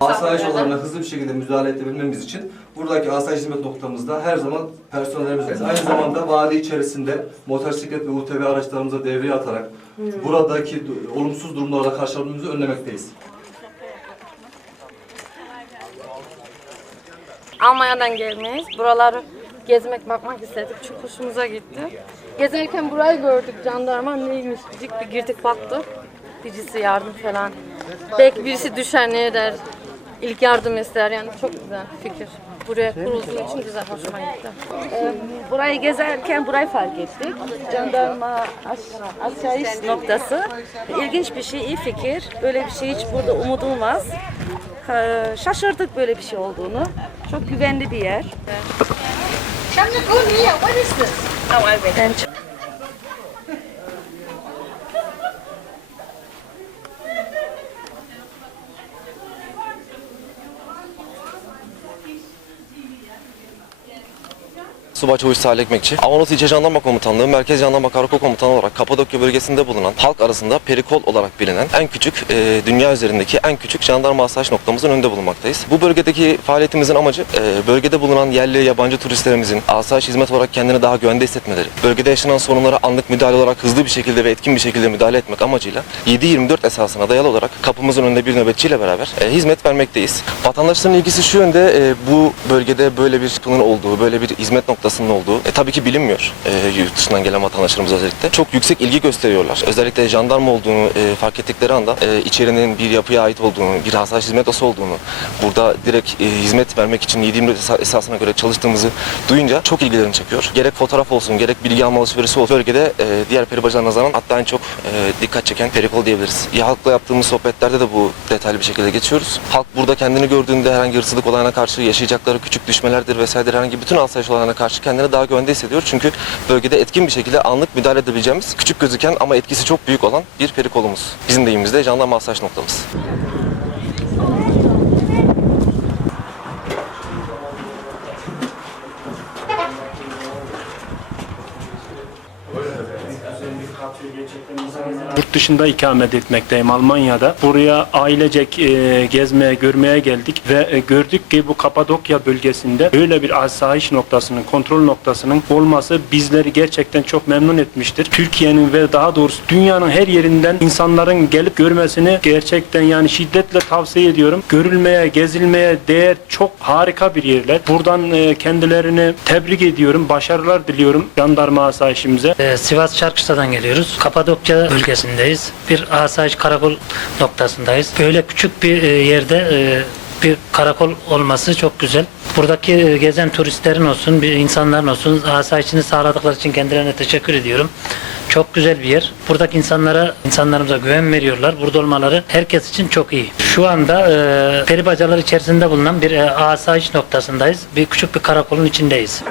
Asayiş olanlara hızlı bir şekilde müdahale edebilmemiz için buradaki asayiş hizmet noktamızda her zaman personelimiz Aynı zamanda vadi içerisinde motosiklet ve UTV araçlarımıza devreye atarak buradaki du- olumsuz durumlarla karşılaşmamızı önlemekteyiz. Almanya'dan gelmeyiz. Buraları gezmek, bakmak istedik. Çok hoşumuza gitti. Gezerken burayı gördük. Jandarma neymiş? Bir girdik baktık. Birisi yardım falan. Belki birisi düşer ne eder? İlk yardım ister yani çok güzel fikir. Buraya kurulduğu için güzel, hoşuma gitti. Ee, Burayı gezerken burayı fark ettik. Jandarma aş aşayiş noktası. İlginç bir şey, iyi fikir. Böyle bir şey hiç burada umudum var. Ee, Şaşırdık böyle bir şey olduğunu. Çok güvenli bir yer. Ben çok- Subay Çavuş Salih Ekmekçi, Avanos İlçe Jandarma Komutanlığı Merkez Jandarma Karakol Komutanı olarak Kapadokya bölgesinde bulunan halk arasında Perikol olarak bilinen en küçük, e, dünya üzerindeki en küçük jandarma asayiş noktamızın önünde bulunmaktayız. Bu bölgedeki faaliyetimizin amacı e, bölgede bulunan yerli yabancı turistlerimizin asayiş hizmet olarak kendini daha güvende hissetmeleri, bölgede yaşanan sorunlara anlık müdahale olarak hızlı bir şekilde ve etkin bir şekilde müdahale etmek amacıyla 7-24 esasına dayalı olarak kapımızın önünde bir nöbetçiyle beraber e, hizmet vermekteyiz. Vatandaşların ilgisi şu yönde e, bu bölgede böyle bir yapının olduğu, böyle bir hizmet noktasının olduğu e, tabii ki bilinmiyor e, yurt dışından gelen vatandaşlarımız özellikle. Çok yüksek ilgi gösteriyorlar. Özellikle jandarma olduğunu e, fark ettikleri anda e, içerinin bir yapıya ait olduğunu, bir asayiş hizmet osu olduğunu, burada direkt e, hizmet vermek için 7-24 esa- esasına göre çalıştığımızı duyunca çok ilgilerini çekiyor. Gerek fotoğraf olsun, gerek bilgi alma alışverişi olsun bölgede e, diğer peribacılar nazaran hatta en çok e, dikkat çeken perikol diyebiliriz. Ya halkla yaptığımız sohbetlerde de bu detaylı bir şekilde geçiyoruz. Halk burada kendini gördüğünde herhangi hırsızlık olayına karşı yaşayacakları küçük düşmelerdir vesaire herhangi bütün asayiş olaylarına karşı kendini daha güvende hissediyor. Çünkü bölgede etkin bir şekilde anlık müdahale edebileceğimiz küçük gözüken ama etkisi çok büyük olan bir perikolumuz. Bizim deyimimizde jandarma asayiş noktamız. Yurt dışında ikamet etmekteyim Almanya'da. Buraya ailecek e, gezmeye, görmeye geldik ve e, gördük ki bu Kapadokya bölgesinde böyle bir asayiş noktasının, kontrol noktasının olması bizleri gerçekten çok memnun etmiştir. Türkiye'nin ve daha doğrusu dünyanın her yerinden insanların gelip görmesini gerçekten yani şiddetle tavsiye ediyorum. Görülmeye, gezilmeye değer çok harika bir yerler. Buradan e, kendilerini tebrik ediyorum, başarılar diliyorum jandarma asayişimize. Ee, Sivas Çarkışla'dan geliyoruz. Kapadokya bölgesindeyiz. Bir asayiş karakol noktasındayız. Böyle küçük bir e, yerde e, bir karakol olması çok güzel. Buradaki e, gezen turistlerin olsun, bir insanların olsun asayişini sağladıkları için kendilerine teşekkür ediyorum. Çok güzel bir yer. Buradaki insanlara, insanlarımıza güven veriyorlar. Burada olmaları herkes için çok iyi. Şu anda e, peribacalar içerisinde bulunan bir e, asayiş noktasındayız. Bir küçük bir karakolun içindeyiz.